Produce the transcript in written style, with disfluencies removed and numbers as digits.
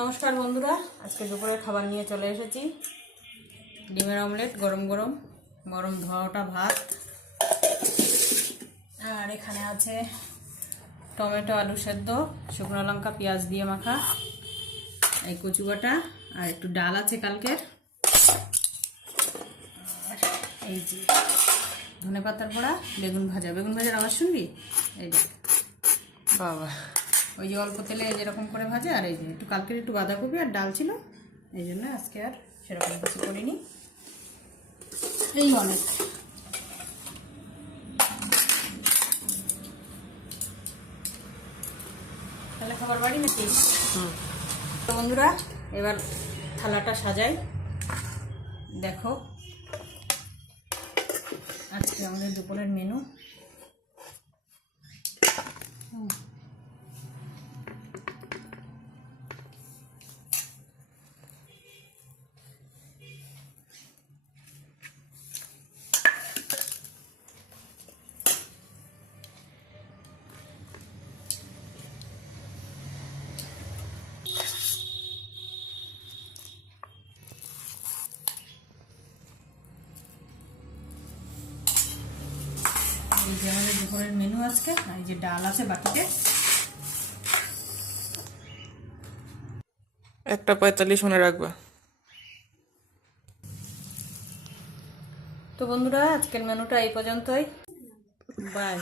নমস্কার বন্ধুরা, আজকে দুপুরের খাবার নিয়ে চলে এসেছি। ডিমের অমলেট, গরম গরম গরম ধোয়া ওঠা ভাত, আর এখানে আছে টমেটো আলু সেদ্ধ, শুকনো লঙ্কা পেঁয়াজ দিয়ে মাখা, এই কচু বাটা, আর একটু ডাল আছে কালকের, আর এই যে ধনে পাতার পোড়া, বেগুন ভাজা। বেগুন ভাজার আওয়াজ শুনবি? এই যে বাবা, ওই যে অল্প তেলে যেরকম করে ভাজে, আর এই যে একটু কালকের একটু বাঁধাকপি আর ডাল ছিল, এই জন্য আজকে আর সেরকম কিছু করিনি। এই অনেক। তাহলে খাবার বাড়ি নাকি? তো বন্ধুরা, এবার থালাটা সাজাই। দেখো আজকে আমাদের দুপুরের মেনু। এই যে আমাদের দুপুরের মেনু আজকে, আর এই যে ডাল আছে বাটিতে। 1:45 মনে রাখবা। তো বন্ধুরা, আজকের মেনুটা এই পর্যন্তই। বাই।